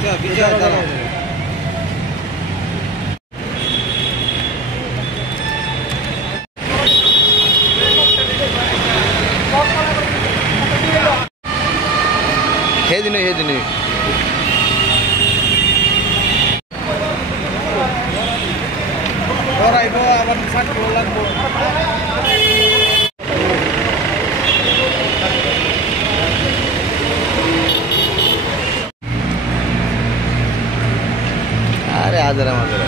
हे दिने अरे आजरा माजरा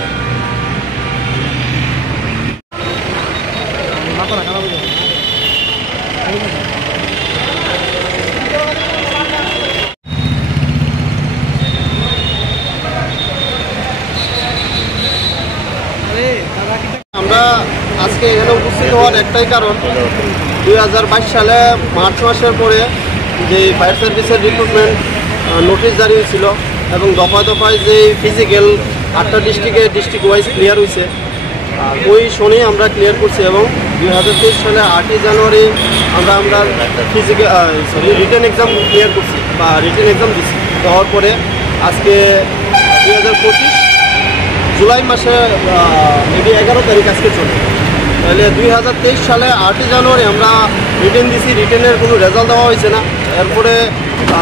আমরা আজকে এখানে উপস্থিত হওয়ার একটাই কারণ 2022 সালে মার্চ মাসের পরে যে ফায়ার সার্ভিসের রিক্রুটমেন্ট নোটিশ জারি হয়েছিল এবং দফায় দফায় যে ফিজিক্যাল 8টা ডিস্ট্রিক্ট ওয়াইজ ক্লিয়ার হয়েছে, ওই শনি আমরা ক্লিয়ার করছি এবং 2023 সালে 8ই জানুয়ারি আমরা রিটেন এক্সাম ক্লিয়ার করছি বা রিটেন এক্সাম দিচ্ছি। দেওয়ার পরে আজকে 2025 জুলাই মাসে মেবি 11 তারিখ আজকে চলে, তাহলে 2023 সালে 8ই জানুয়ারি আমরা রিটেন দিছি। রিটেনের কোনো রেজাল্ট দেওয়া হয়েছে না। এরপরে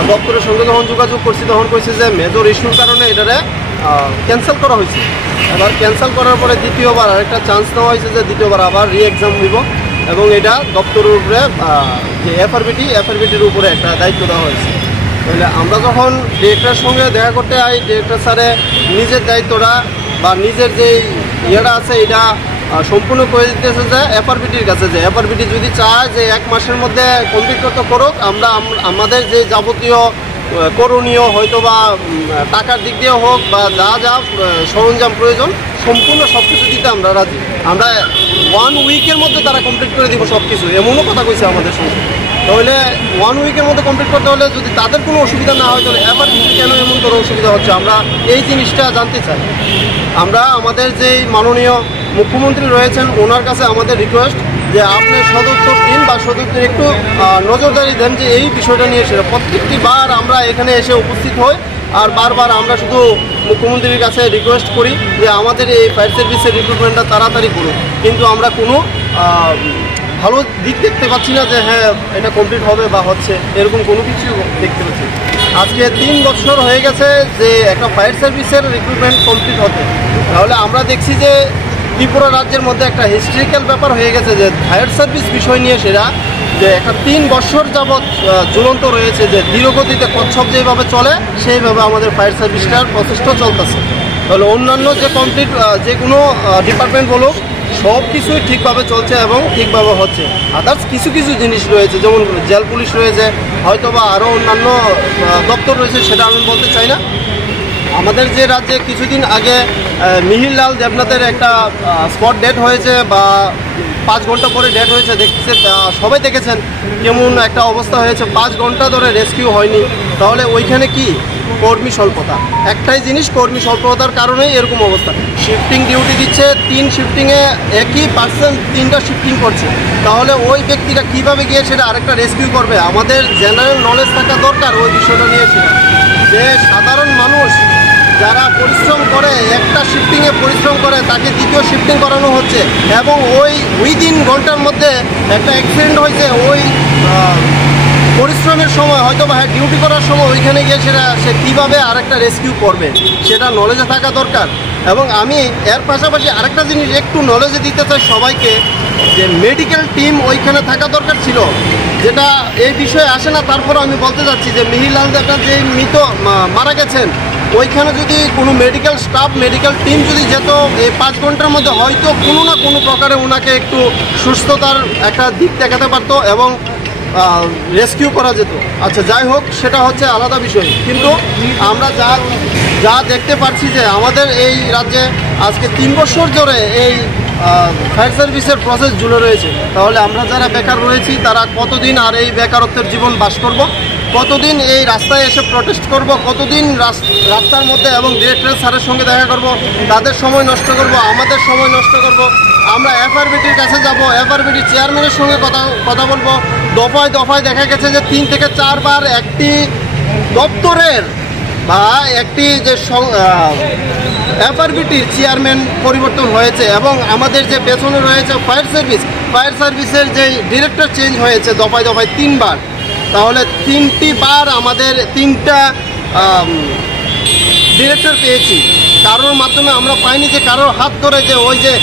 দপ্তরের সঙ্গে যখন যোগাযোগ করছি তখন কইছে যে মেজর ইস্যুর কারণে এটারে ক্যান্সেল করা হয়েছে। এবার ক্যান্সেল করার পরে দ্বিতীয়বার আরেকটা চান্স নেওয়া হয়েছে যে দ্বিতীয়বার আবার এক্সাম হইব এবং এটা দপ্তরের উপরে যে এফআরবিটির উপরে একটা দায়িত্ব দেওয়া হয়েছে। তাহলে আমরা যখন ডিরেক্টরের সঙ্গে দেখা করতে আই, ডিরেক্টর স্যারে নিজের দায়িত্বটা বা নিজের যে ইয়েটা আছে এটা সম্পূর্ণ করে দিতেছে যে এফআরবিটির কাছে, যে এফআরবিটি যদি চায় যে 1 মাসের মধ্যে কমপ্লিট করতে করুক, আমরা আমাদের যে যাবতীয় করণীয় হয়তো বা টাকার দিক দিয়ে হোক বা যা সরঞ্জাম প্রয়োজন সম্পূর্ণ সব কিছু দিতে আমরা রাজি। আমরা 1 উইকের মধ্যে তারা কমপ্লিট করে দিব সব কিছু, এমনও কথা কইছে আমাদের সঙ্গে। তাহলে 1 উইকের মধ্যে কমপ্লিট করতে হলে যদি তাদের কোনো অসুবিধা না হয় তাহলে এফআরবিটি কেন এমন কোনো অসুবিধা হচ্ছে আমরা এই জিনিসটা জানতে চাই। আমরা আমাদের যেই মাননীয় মুখ্যমন্ত্রী রয়েছেন ওনার কাছে আমাদের রিকোয়েস্ট যে আপনি সদুত্তর দিন বা সদুত্তর একটু নজরদারি দেন যে এই বিষয়টা নিয়ে সেটা প্রত্যেকটি বার আমরা এখানে এসে উপস্থিত হই আর বারবার আমরা শুধু মুখ্যমন্ত্রীর কাছে রিকোয়েস্ট করি যে আমাদের এই ফায়ার সার্ভিসের রিক্রুটমেন্টটা তাড়াতাড়ি করুন, কিন্তু আমরা কোনো ভালো দিক দেখতে পাচ্ছি না যে হ্যাঁ এটা কমপ্লিট হবে বা হচ্ছে, এরকম কোনো কিছু দেখতে পাচ্ছি। আজকে 3 বছর হয়ে গেছে যে একটা ফায়ার সার্ভিসের রিক্রুটমেন্ট কমপ্লিট হতে, তাহলে আমরা দেখছি যে ত্রিপুরা রাজ্যের মধ্যে একটা হিস্ট্রিক্যাল ব্যাপার হয়ে গেছে যে ফায়ার সার্ভিস বিষয় নিয়ে সেটা যে একটা 3 বছর যাবৎ ঝুলন্ত রয়েছে, যে ধীরগতিতে কচ্ছপ যেভাবে চলে সেইভাবে আমাদের ফায়ার সার্ভিসটার প্রচেষ্টা চলতেছে। তাহলে অন্যান্য যে কমপ্লিট যে কোনো ডিপার্টমেন্ট বলুক সব কিছুই ঠিকভাবে চলছে এবং ঠিকভাবে হচ্ছে। আদার্স কিছু কিছু জিনিস রয়েছে যেমন জেল পুলিশ রয়েছে, হয়তো বা আরও অন্যান্য দপ্তর রয়েছে, সেটা আমি বলতে চাই না। আমাদের যে রাজ্যে কিছুদিন আগে মিহিরলাল দেবনাথের একটা স্পট ডেট হয়েছে বা 5 ঘন্টা পরে ডেট হয়েছে, দেখছে সবাই দেখেছেন কেমন একটা অবস্থা হয়েছে, 5 ঘন্টা ধরে রেস্কিউ হয়নি। তাহলে ওইখানে কি কর্মী স্বল্পতা, একটাই জিনিস কর্মী স্বল্পতার কারণেই এরকম অবস্থা। শিফটিং ডিউটি দিচ্ছে, 3 শিফটিংয়ে একই পার্সন 3টা শিফটিং করছে, তাহলে ওই ব্যক্তিটা কীভাবে গিয়ে সেটা আরেকটা রেস্কিউ করবে? আমাদের জেনারেল নলেজ থাকা দরকার ওই বিষয়টা নিয়ে। সেটা যে সাধারণ মানুষ যারা পরিশ্রম করে, একটা শিফটিংয়ে পরিশ্রম করে, তাকে দ্বিতীয় শিফটিং করানো হচ্ছে এবং ওই উইদিন ঘন্টার মধ্যে একটা অ্যাক্সিডেন্ট হয়েছে, ওই পরিশ্রমের সময় হয়তো বা ডিউটি করার সময় ওইখানে গিয়ে সে কীভাবে আরেকটা রেস্কিউ করবে সেটা নলেজে থাকা দরকার। এবং আমি এর পাশাপাশি আরেকটা জিনিস একটু নলেজে দিতে চাই সবাইকে, যে মেডিকেল টিম ওইখানে থাকা দরকার ছিল, যেটা এই বিষয়ে আসে না। তারপরে আমি বলতে চাচ্ছি যে মিহিরলাল দেবনাথ যে মারা গেছেন, ওইখানে যদি কোনো মেডিকেল স্টাফ মেডিকেল টিম যদি যেত এই 5 ঘন্টার মধ্যে হয়তো কোনো না কোনো প্রকারে ওনাকে একটু সুস্থতার একটা দিক দেখাতে পারতো এবং রেস্কিউ করা যেত। আচ্ছা যাই হোক, সেটা হচ্ছে আলাদা বিষয়, কিন্তু আমরা যা দেখতে পাচ্ছি যে আমাদের এই রাজ্যে আজকে 3 বছর ধরে এই ফায়ার সার্ভিসের প্রসেস ঝুলে রয়েছে। তাহলে আমরা যারা বেকার রয়েছি তারা কতদিন আর এই বেকারত্বের জীবন বাস করব, কতদিন এই রাস্তায় এসে প্রটেস্ট করব, কতদিন রাস্তার মধ্যে এবং ডিরেক্টর স্যারের সঙ্গে দেখা করব, তাদের সময় নষ্ট করব, আমাদের সময় নষ্ট করব। আমরা এফআরবিটির কাছে যাব, এফআরবিটির চেয়ারম্যানের সঙ্গে কথা বলবো। দফায় দফায় দেখা গেছে যে 3 থেকে 4 বার একটি দপ্তরের বা একটি যে এফআরবিটির চেয়ারম্যান পরিবর্তন হয়েছে এবং আমাদের যে পেছনে রয়েছে ফায়ার সার্ভিসের যে ডিরেক্টর চেঞ্জ হয়েছে দফায় দফায় 3 বার, তাহলে 3টি বার আমাদের 3টা ডিরেক্টর পেয়েছি। কারোর মাধ্যমে আমরা পাইনি যে কারোর হাত ধরে যে ওই যে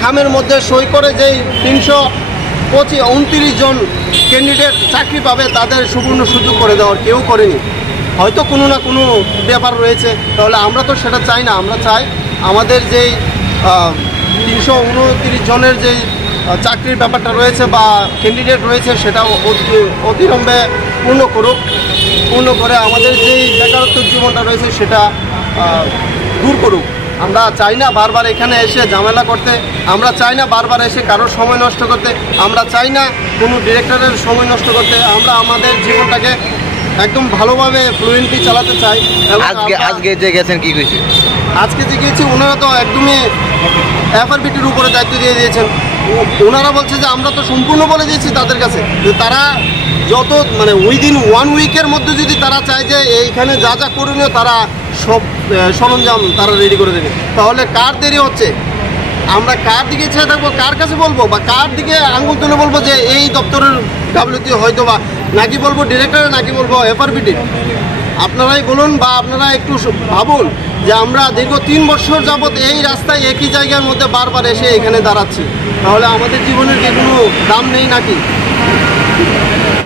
খামের মধ্যে সই করে যেই 329 জন ক্যান্ডিডেট চাকরি পাবে তাদের সুবর্ণ সুযোগ করে দেওয়ার কেউ করেনি। হয়তো কোনো না কোনো ব্যাপার রয়েছে, তাহলে আমরা তো সেটা চাই না। আমরা চাই আমাদের যেই 329 জনের যেই চাকরির ব্যাপারটা রয়েছে বা ক্যান্ডিডেট রয়েছে সেটা অতিরম্বে পূর্ণ করে আমাদের যেই বেকারত্ব জীবনটা রয়েছে সেটা দূর করুক। আমরা চাই না বারবার এখানে এসে ঝামেলা করতে, আমরা চাই না বারবার এসে কারোর সময় নষ্ট করতে, আমরা চাই না কোনো ডিরেক্টরের সময় নষ্ট করতে। আমরা আমাদের জীবনটাকে একদম ভালোভাবে ফ্লুয়েন্টলি চালাতে চাই। আজকে যে গেছেন কি কইছে? আজকে যে গিয়েছি ওনারা তো একদমই এফআরবিটির উপরে দায়িত্ব দিয়ে দিয়েছেন। ওনারা বলছে যে আমরা তো সম্পূর্ণ বলে দিয়েছি তাদের কাছে যে তারা যত মানে উইদিন 1 উইকের মধ্যে যদি তারা চায় যে এইখানে যা যা করণীয় তারা সব সরঞ্জাম তারা রেডি করে দেবে। তাহলে কার দেরি হচ্ছে? আমরা কার দিকে ছেড়ে থাকবো, কার কাছে বলবো বা কার দিকে আঙুল তুলে বলবো যে এই দপ্তরের গাফিলতি হয়তো বা, নাকি বলবো ডিরেক্টরের, নাকি বলবো এফআরবিটির? আপনারাই বলুন বা আপনারা একটু ভাবুন যে আমরা দীর্ঘ 3 বছর যাবৎ এই রাস্তায় একই জায়গার মধ্যে বারবার এসে এখানে দাঁড়াচ্ছি, তাহলে আমাদের জীবনের কি কোনো দাম নেই নাকি?